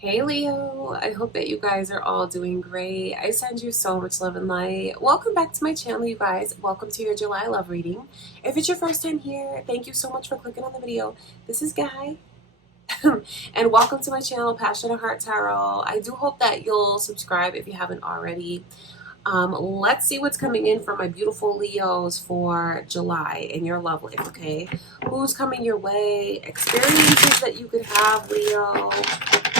Hey Leo, I hope that you guys are all doing great. I send you so much love and light. Welcome back to my channel, you guys. Welcome to your July love reading. If it's your first time here, thank you so much for clicking on the video. This is Guy. And welcome to my channel, Passionate Heart Tarot. I do hope that you'll subscribe if you haven't already. Let's see what's coming in for my beautiful Leos for July in your love life, okay? Who's coming your way? Experiences that you could have, Leo.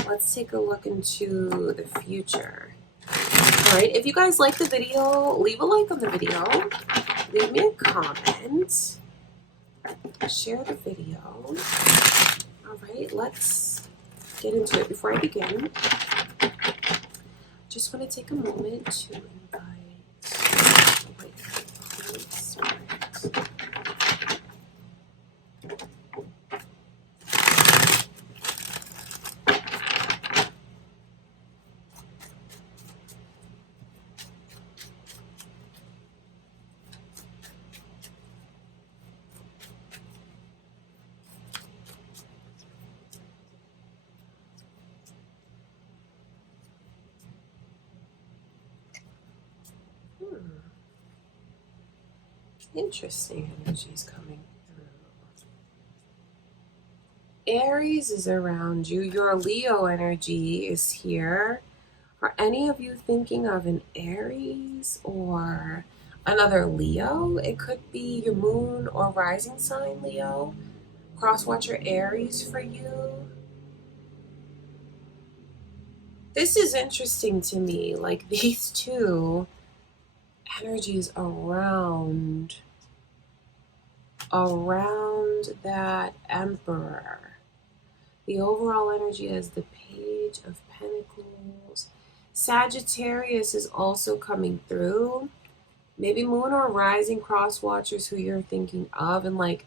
Let's take a look into the future. All right, if you guys like the video, leave a like on the video. Leave me a comment. Share the video. All right, let's get into it. Before I begin, just want to take a moment to invite the Holy Spirit. Interesting energies coming through. Aries is around you. Your Leo energy is here. Are any of you thinking of an Aries or another Leo? It could be your moon or rising sign Leo. Cross watcher Aries for you. This is interesting to me. Like these two energies around that Emperor. The overall energy is the Page of Pentacles. Sagittarius is also coming through. Maybe moon or rising cross watchers who you're thinking of, and like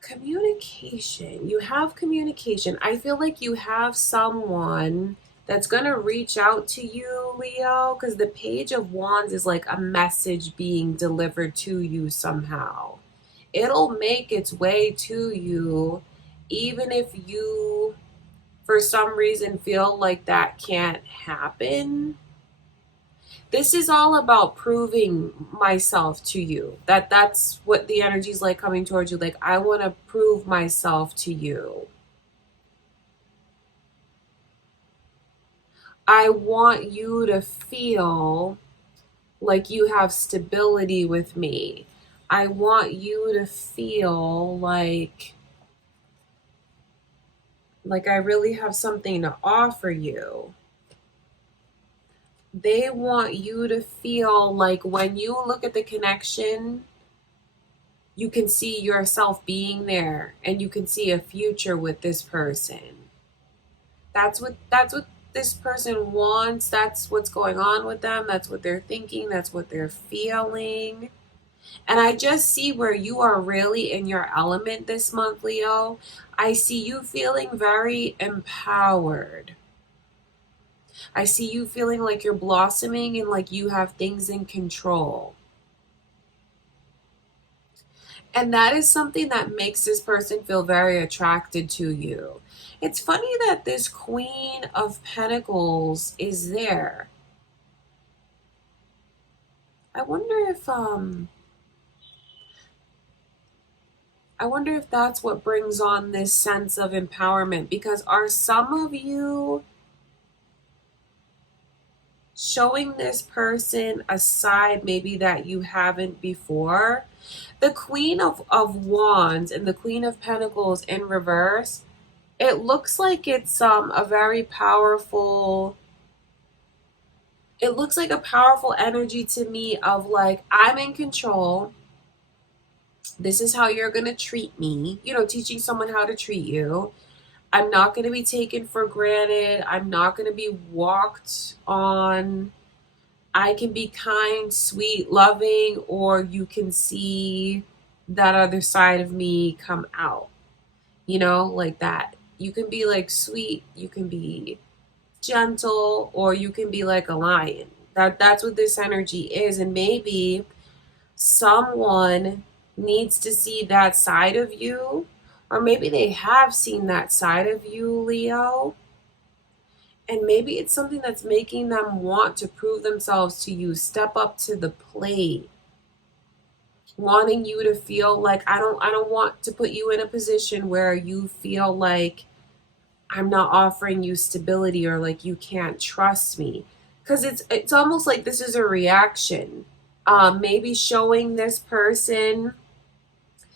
communication. You have communication. I feel like you have someone that's going to reach out to you, Leo, because the Page of Wands is like a message being delivered to you somehow. It'll make its way to you, even if you, for some reason, feel like that can't happen. This is all about proving myself to you. That's what the energy is like coming towards you. Like, I want to prove myself to you. I want you to feel like you have stability with me. I want you to feel like I really have something to offer you. They want you to feel like when you look at the connection, you can see yourself being there and you can see a future with this person. That's what this person wants. That's what's going on with them. That's what they're thinking. That's what they're feeling. And I just see where you are really in your element this month, Leo. I see you feeling very empowered. I see you feeling like you're blossoming and like you have things in control. And that is something that makes this person feel very attracted to you. It's funny that this Queen of Pentacles is there. I wonder if that's what brings on this sense of empowerment, because are some of you showing this person a side maybe that you haven't before? The Queen of Wands and the Queen of Pentacles in reverse, it looks like it's a very powerful, it looks like a powerful energy to me of like, I'm in control. This is how you're going to treat me. You know, teaching someone how to treat you. I'm not going to be taken for granted. I'm not going to be walked on. I can be kind, sweet, loving, or you can see that other side of me come out. You know, like that. You can be like sweet, you can be gentle, or you can be like a lion. That's what this energy is. And maybe someone needs to see that side of you, Or maybe they have seen that side of you, Leo. And maybe it's something that's making them want to prove themselves to you, step up to the plate, wanting you to feel like I don't want to put you in a position where you feel like I'm not offering you stability or like you can't trust me. Because it's almost like this is a reaction. Maybe showing this person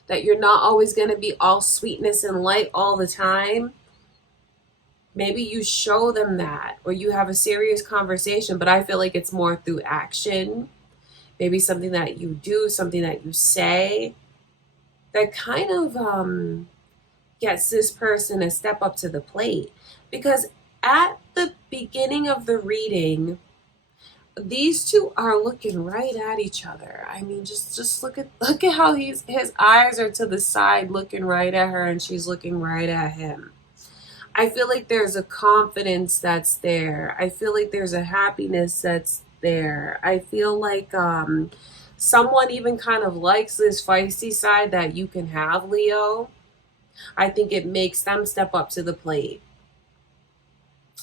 that you're not always going to be all sweetness and light all the time. Maybe you show them that, or you have a serious conversation, but I feel like it's more through action. Maybe something that you do, something that you say that kind of gets this person to step up to the plate. Because at the beginning of the reading, these two are looking right at each other. I mean, just look at how his eyes are to the side looking right at her, and she's looking right at him. I feel like there's a confidence that's there. I feel like there's a happiness that's there. I feel like someone even kind of likes this feisty side that you can have, Leo. I think it makes them step up to the plate.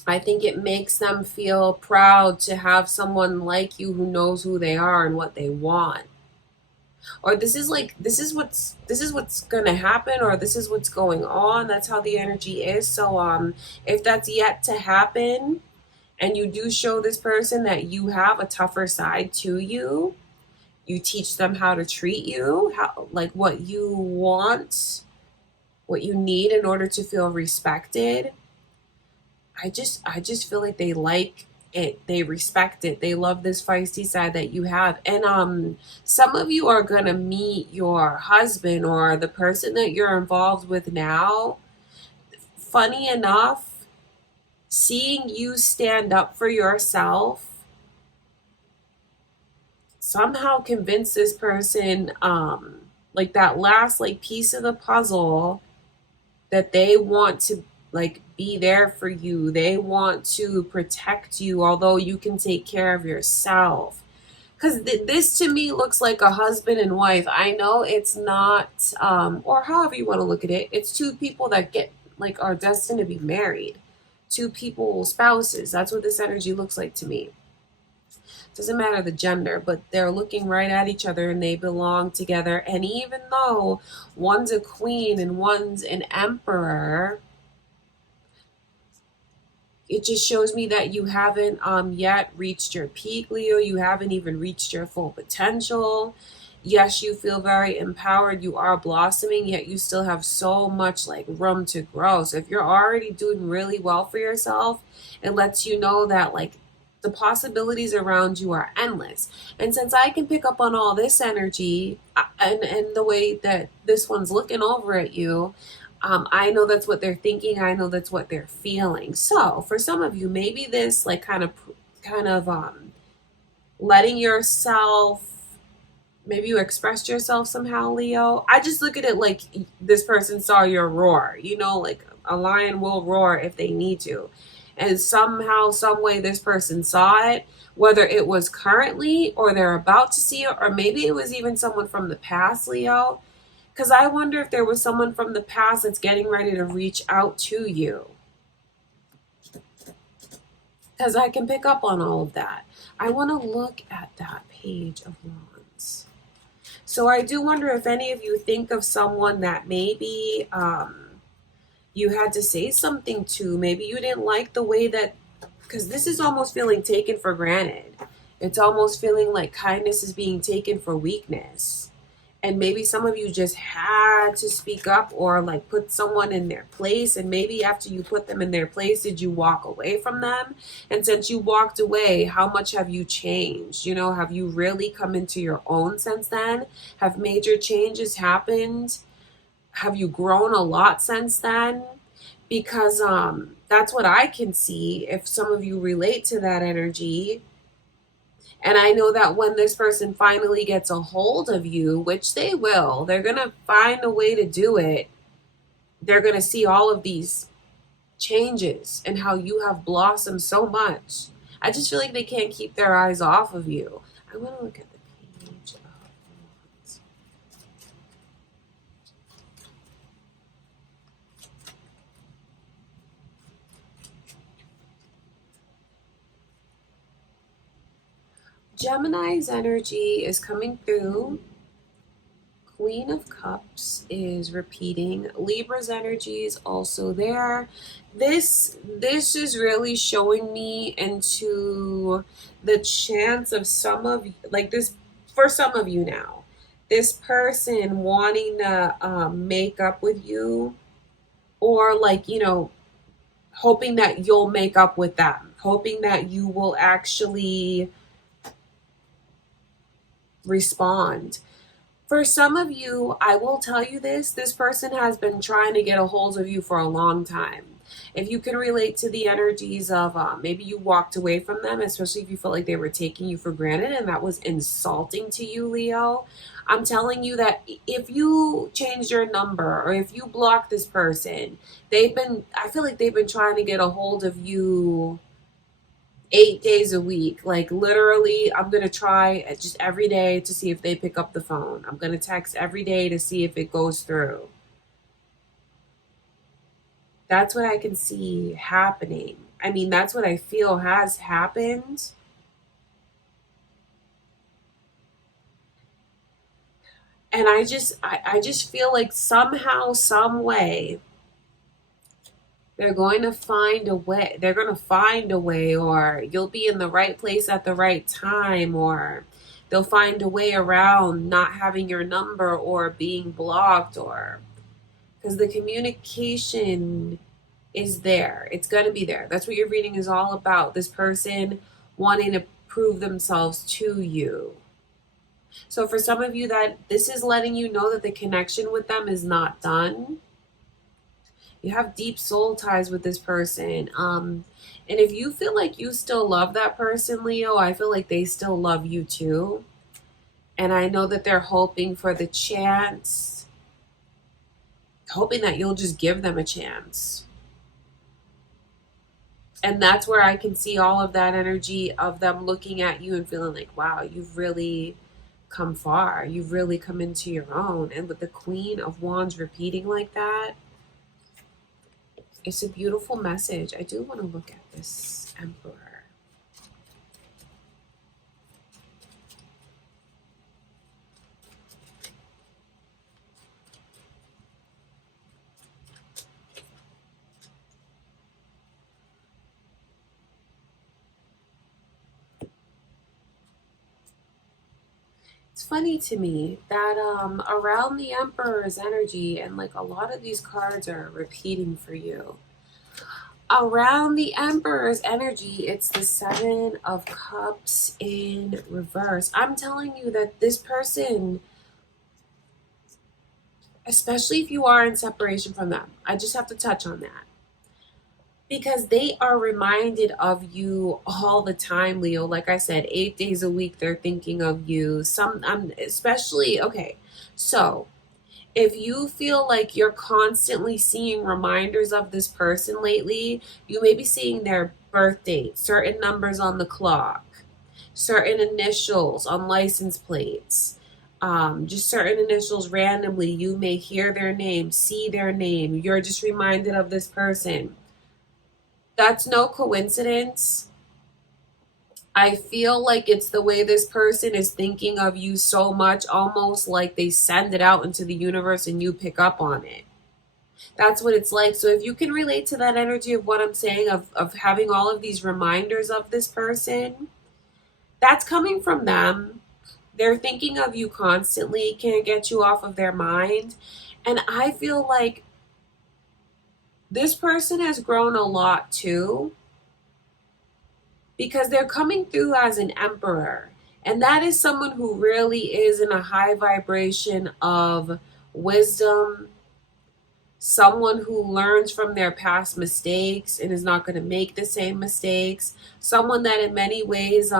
I think it makes them feel proud to have someone like you who knows who they are and what they want. Or this is what's gonna happen, or this is what's going on. That's how the energy is. So if that's yet to happen, and you do show this person that you have a tougher side to you, you teach them how to treat you, how, like what you want, what you need in order to feel respected. I just feel like they like it, they respect it, they love this feisty side that you have. And some of you are gonna meet your husband or the person that you're involved with now. Funny enough, seeing you stand up for yourself somehow convince this person, like that last like piece of the puzzle, that they want to like be there for you. They want to protect you, although you can take care of yourself. Because this to me looks like a husband and wife. I know it's not, or however you want to look at it, it's two people that get like are destined to be married. Two people, spouses. That's what this energy looks like to me. Doesn't matter the gender, but they're looking right at each other and they belong together. And even though one's a queen and one's an emperor, it just shows me that you haven't yet reached your peak, Leo. You haven't even reached your full potential. Yes, you feel very empowered. You are blossoming, yet you still have so much like room to grow. So if you're already doing really well for yourself, it lets you know that like the possibilities around you are endless. And since I can pick up on all this energy and the way that this one's looking over at you, I know that's what they're thinking. I know that's what they're feeling. So for some of you, maybe this like kind of letting yourself, maybe you expressed yourself somehow, Leo. I just look at it like this person saw your roar, you know, like a lion will roar if they need to. And somehow, some way this person saw it, whether it was currently or they're about to see it, or maybe it was even someone from the past, Leo. Because I wonder if there was someone from the past that's getting ready to reach out to you. Because I can pick up on all of that. I want to look at that page of wands. So I do wonder if any of you think of someone that maybe you had to say something to. Maybe you didn't like the way that, because this is almost feeling taken for granted. It's almost feeling like kindness is being taken for weakness. And maybe some of you just had to speak up or like put someone in their place. And maybe after you put them in their place, did you walk away from them? And since you walked away, how much have you changed? You know, have you really come into your own since then? Have major changes happened? Have you grown a lot since then? Because that's what I can see if some of you relate to that energy. And I know that when this person finally gets a hold of you, which they will, they're going to find a way to do it. They're going to see all of these changes and how you have blossomed so much. I just feel like they can't keep their eyes off of you. I want to look at the page of wands. Gemini's energy is coming through. Queen of Cups is repeating. Libra's energy is also there. This is really showing me into the chance of some of, like, this, for some of you now, this person wanting to make up with you, or, like, hoping that you'll make up with them, hoping that you will actually respond. For some of you, I will tell you this person has been trying to get a hold of you for a long time. If you can relate to the energies of maybe you walked away from them, especially if you felt like they were taking you for granted and that was insulting to you, Leo, I'm telling you that if you change your number or if you block this person, I feel like they've been trying to get a hold of you 8 days a week. Like, literally, I'm going to try just every day to see if they pick up the phone. I'm going to text every day to see if it goes through. That's what I can see happening. I mean, that's what I feel has happened. And I just feel like somehow, some way, they're going to find a way. They're going to find a way, or you'll be in the right place at the right time, or they'll find a way around not having your number or being blocked, or because the communication is there. It's going to be there. That's what your reading is all about. This person wanting to prove themselves to you. So for some of you, that this is letting you know that the connection with them is not done. You have deep soul ties with this person. And if you feel like you still love that person, Leo, I feel like they still love you too. And I know that they're hoping for the chance, hoping that you'll just give them a chance. And that's where I can see all of that energy of them looking at you and feeling like, wow, you've really come far. You've really come into your own. And with the Queen of Wands repeating like that, it's a beautiful message. I do want to look at this Emperor. It's funny to me that around the Emperor's energy, and like a lot of these cards are repeating for you. Around the Emperor's energy, it's the Seven of Cups in reverse. I'm telling you that this person, especially if you are in separation from them, I just have to touch on that, because they are reminded of you all the time, Leo. Like I said, 8 days a week, they're thinking of you. Especially, okay, so if you feel like you're constantly seeing reminders of this person lately, you may be seeing their birth date, certain numbers on the clock, certain initials on license plates, just certain initials randomly. You may hear their name, see their name. You're just reminded of this person. That's no coincidence. I feel like it's the way this person is thinking of you so much, almost like they send it out into the universe and you pick up on it. That's what it's like. So if you can relate to that energy of what I'm saying, of having all of these reminders of this person, that's coming from them. They're thinking of you constantly, can't get you off of their mind. And I feel like this person has grown a lot too, because they're coming through as an emperor. And that is someone who really is in a high vibration of wisdom, someone who learns from their past mistakes and is not going to make the same mistakes, someone that in many ways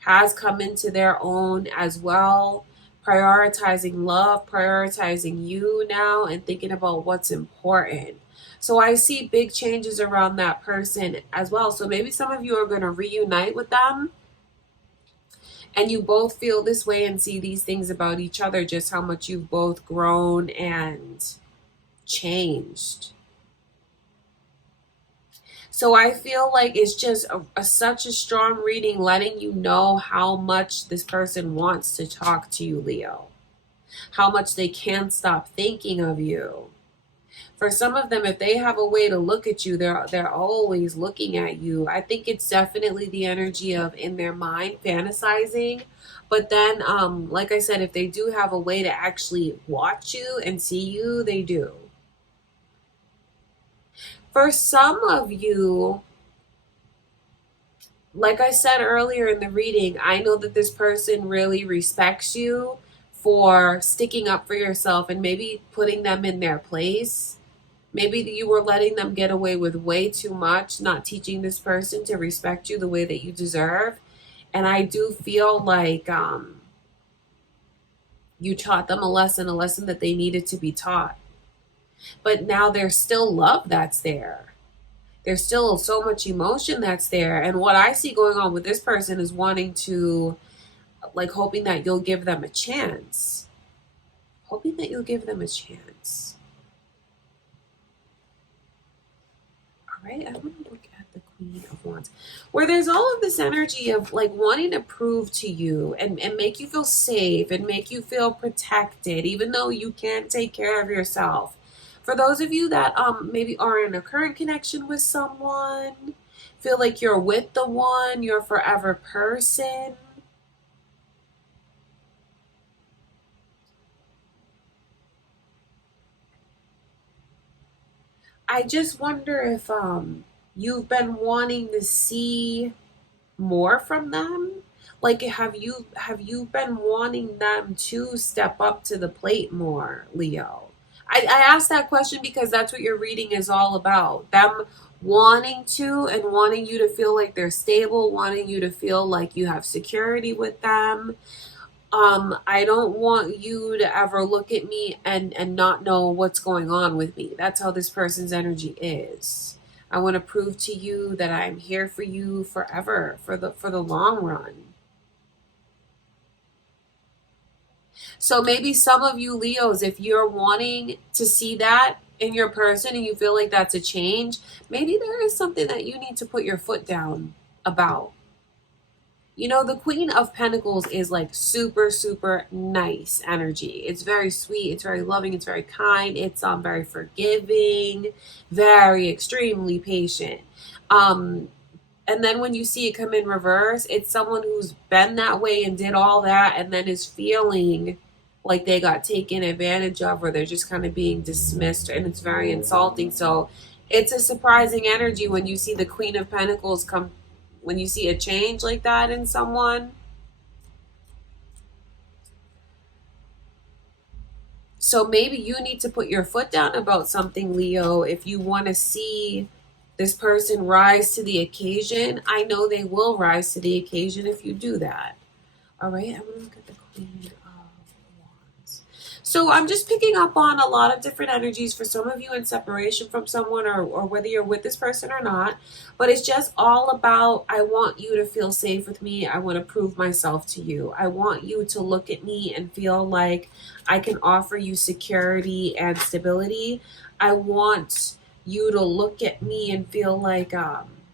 has come into their own as well, prioritizing love, prioritizing you now, and thinking about what's important. So I see big changes around that person as well. So maybe some of you are going to reunite with them and you both feel this way and see these things about each other, just how much you've both grown and changed. So I feel like it's just such a strong reading, letting you know how much this person wants to talk to you, Leo. How much they can't stop thinking of you. For some of them, if they have a way to look at you, they're always looking at you. I think it's definitely the energy of in their mind fantasizing. But then, like I said, if they do have a way to actually watch you and see you, they do. For some of you, like I said earlier in the reading, I know that this person really respects you for sticking up for yourself and maybe putting them in their place. Maybe you were letting them get away with way too much, not teaching this person to respect you the way that you deserve. And I do feel like you taught them a lesson that they needed to be taught. But now there's still love that's there. There's still so much emotion that's there. And what I see going on with this person is wanting to, like, hoping that you'll give them a chance. Hoping that you'll give them a chance. All right, I want to look at the Queen of Wands, where there's all of this energy of like wanting to prove to you and make you feel safe and make you feel protected, even though you can't take care of yourself. For those of you that maybe are in a current connection with someone, feel like you're with the one, your forever person. I just wonder if you've been wanting to see more from them. Like have you been wanting them to step up to the plate more, Leo? I asked that question because that's what your reading is all about. Them wanting to and wanting you to feel like they're stable, wanting you to feel like you have security with them. I don't want you to ever look at me and not know what's going on with me. That's how this person's energy is. I want to prove to you that I'm here for you forever, for the long run. So maybe some of you Leos, if you're wanting to see that in your person and you feel like that's a change, maybe there is something that you need to put your foot down about. You know, the Queen of Pentacles is like super, super nice energy. It's very sweet. It's very loving. It's very kind. It's very forgiving, very extremely patient. And then when you see it come in reverse, it's someone who's been that way and did all that and then is feeling like they got taken advantage of or they're just kind of being dismissed, and it's very insulting. So it's a surprising energy when you see the Queen of Pentacles come, when you see a change like that in someone. So maybe you need to put your foot down about something, Leo, if you want to see this person rise to the occasion. I know they will rise to the occasion if you do that. All right, I'm going to look at the Queen of Wands. So I'm just picking up on a lot of different energies for some of you in separation from someone, or whether you're with this person or not. But it's just all about, I want you to feel safe with me. I want to prove myself to you. I want you to look at me and feel like I can offer you security and stability. I want you to look at me and feel like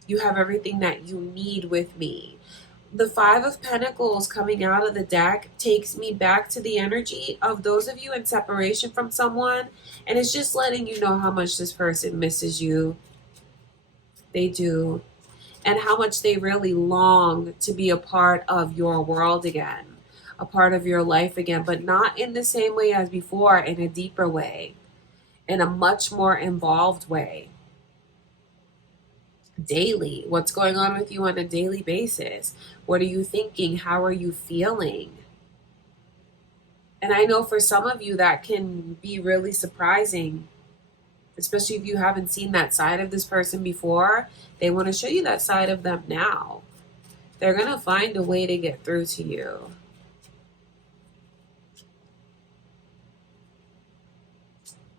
you have everything that you need with me. The Five of Pentacles coming out of the deck takes me back to the energy of those of you in separation from someone, and it's just letting you know how much this person misses you. They do. And how much they really long to be a part of your world again, a part of your life again, but not in the same way as before, in a deeper way, in a much more involved way. Daily. What's going on with you on a daily basis? What are you thinking? How are you feeling? And I know for some of you that can be really surprising, especially if you haven't seen that side of this person before. They want to show you that side of them now. They're going to find a way to get through to you.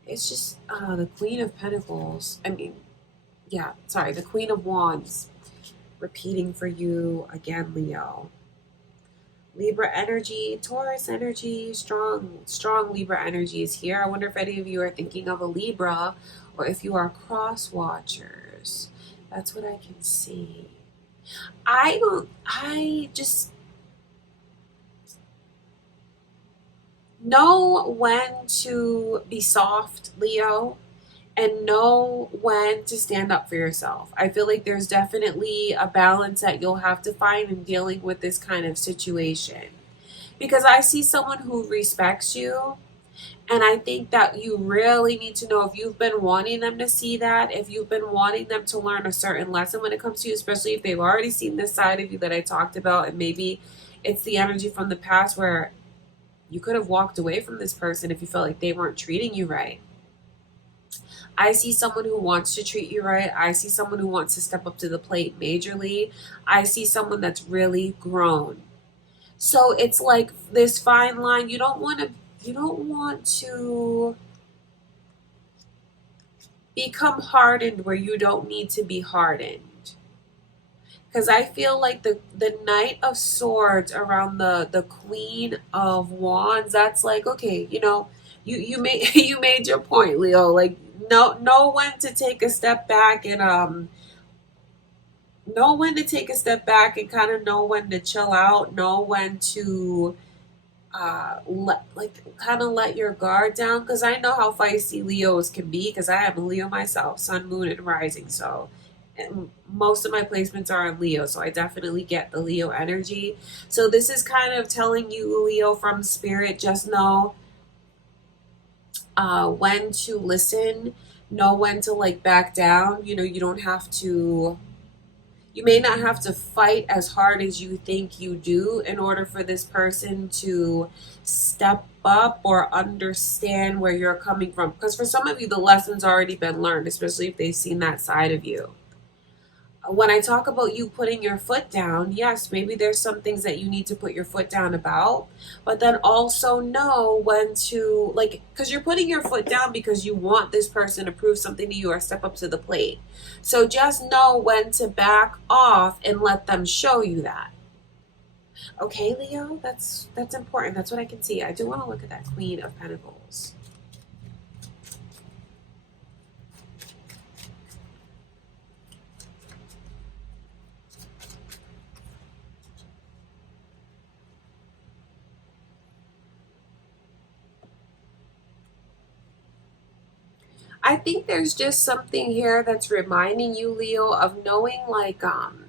It's just the Queen of Pentacles. The Queen of Wands repeating for you again, Leo. Libra energy, Taurus energy, strong Libra energy is here. I wonder if any of you are thinking of a Libra, or if you are cross watchers. That's what I can see. I just know when to be soft, Leo, and know when to stand up for yourself. I feel like there's definitely a balance that you'll have to find in dealing with this kind of situation. Because I see someone who respects you, and I think that you really need to know if you've been wanting them to see that, if you've been wanting them to learn a certain lesson when it comes to you, especially if they've already seen this side of you that I talked about, and maybe it's the energy from the past where you could have walked away from this person if you felt like they weren't treating you right. I see someone who wants to treat you right. I see someone who wants to step up to the plate majorly. I see someone that's really grown. So it's like this fine line. You don't want to become hardened where you don't need to be hardened. Because I feel like the Knight of Swords around the Queen of Wands, that's like, okay, you made you made your point, Leo. Like, know when to take a step back and know when to take a step back and kind of know when to chill out, know when to let your guard down, because I know how feisty Leos can be, because I have a Leo myself, sun, moon, and rising. So, and most of my placements are in Leo, so I definitely get the Leo energy. So this is kind of telling you, Leo, from spirit, just know when to listen, know when to like back down. You don't have to, you may not have to fight as hard as you think you do in order for this person to step up or understand where you're coming from. Because for some of you, the lesson's already been learned, especially if they've seen that side of you. When I talk about you putting your foot down, yes, maybe there's some things that you need to put your foot down about, but then also know when to, like, because you're putting your foot down because you want this person to prove something to you or step up to the plate. So just know when to back off and let them show you that. Okay, Leo, that's important. That's what I can see. I do want to look at that Queen of Pentacles. I think there's just something here that's reminding you, Leo, of knowing like kind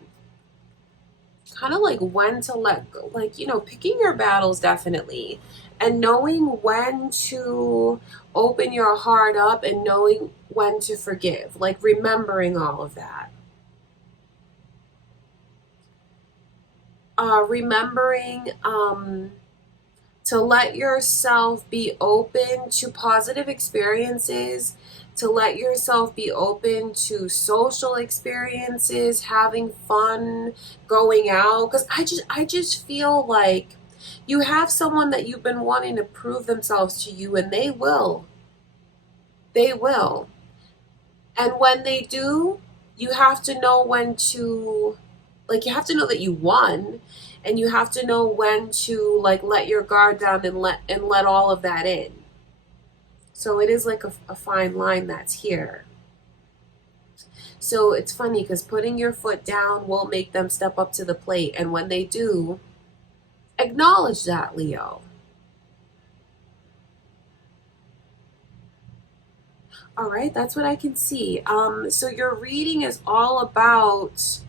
of like when to let go, like, picking your battles definitely, and knowing when to open your heart up and knowing when to forgive, like remembering all of that. Remembering to let yourself be open to positive experiences, to let yourself be open to social experiences, having fun, going out. Because I just feel like you have someone that you've been wanting to prove themselves to you, and they will. They will. And when they do, you have to know when to, like, you have to know that you won, and you have to know when to like let your guard down and let all of that in. So it is like a fine line that's here. So it's funny because putting your foot down will make them step up to the plate, and when they do, acknowledge that, Leo. All right, that's what I can see. So your reading is all about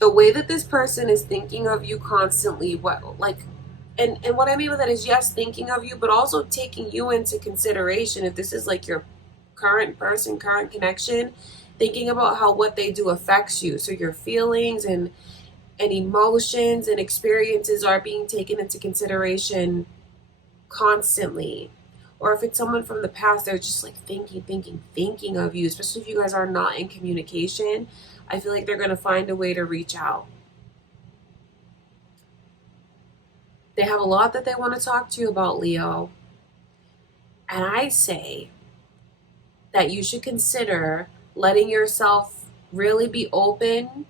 the way that this person is thinking of you constantly, and what I mean by that is, yes, thinking of you, but also taking you into consideration. If this is like your current person, current connection, thinking about how what they do affects you. So your feelings and emotions and experiences are being taken into consideration constantly. Or if it's someone from the past, they're just like thinking of you, especially if you guys are not in communication. I feel like they're going to find a way to reach out. They have a lot that they want to talk to you about, Leo. And I say that you should consider letting yourself really be open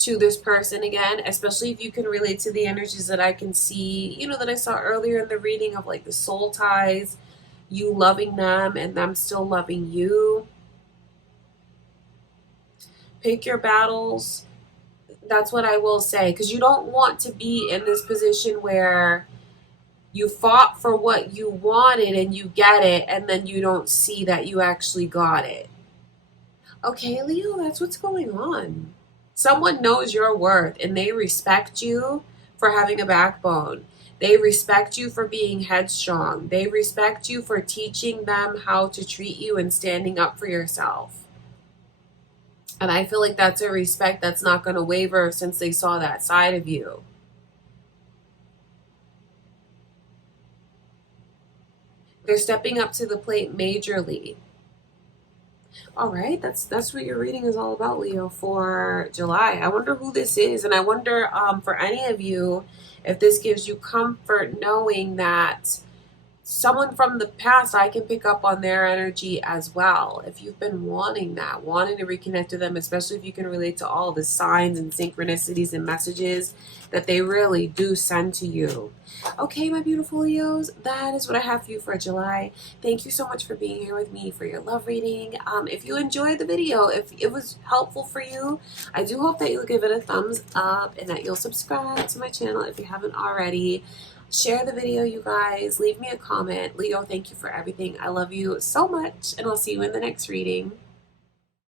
to this person again, especially if you can relate to the energies that I can see, that I saw earlier in the reading of like the soul ties, you loving them and them still loving you. Pick your battles. That's what I will say, because you don't want to be in this position where you fought for what you wanted and you get it, and then you don't see that you actually got it. Okay, Leo, that's what's going on. Someone knows your worth and they respect you for having a backbone. They respect you for being headstrong. They respect you for teaching them how to treat you and standing up for yourself. And I feel like that's a respect that's not going to waver since they saw that side of you. They're stepping up to the plate majorly. All right, that's what your reading is all about, Leo, for July. I wonder who this is, and I wonder for any of you if this gives you comfort knowing that someone from the past, I can pick up on their energy as well. If you've been wanting that, wanting to reconnect to them, especially if you can relate to all the signs and synchronicities and messages that they really do send to you. Okay, my beautiful Leos, that is what I have for you for July. Thank you so much for being here with me for your love reading. If you enjoyed the video, if it was helpful for you, I do hope that you'll give it a thumbs up and that you'll subscribe to my channel if you haven't already. Share the video, you guys. Leave me a comment. Leo, thank you for everything. I love you so much, and I'll see you in the next reading.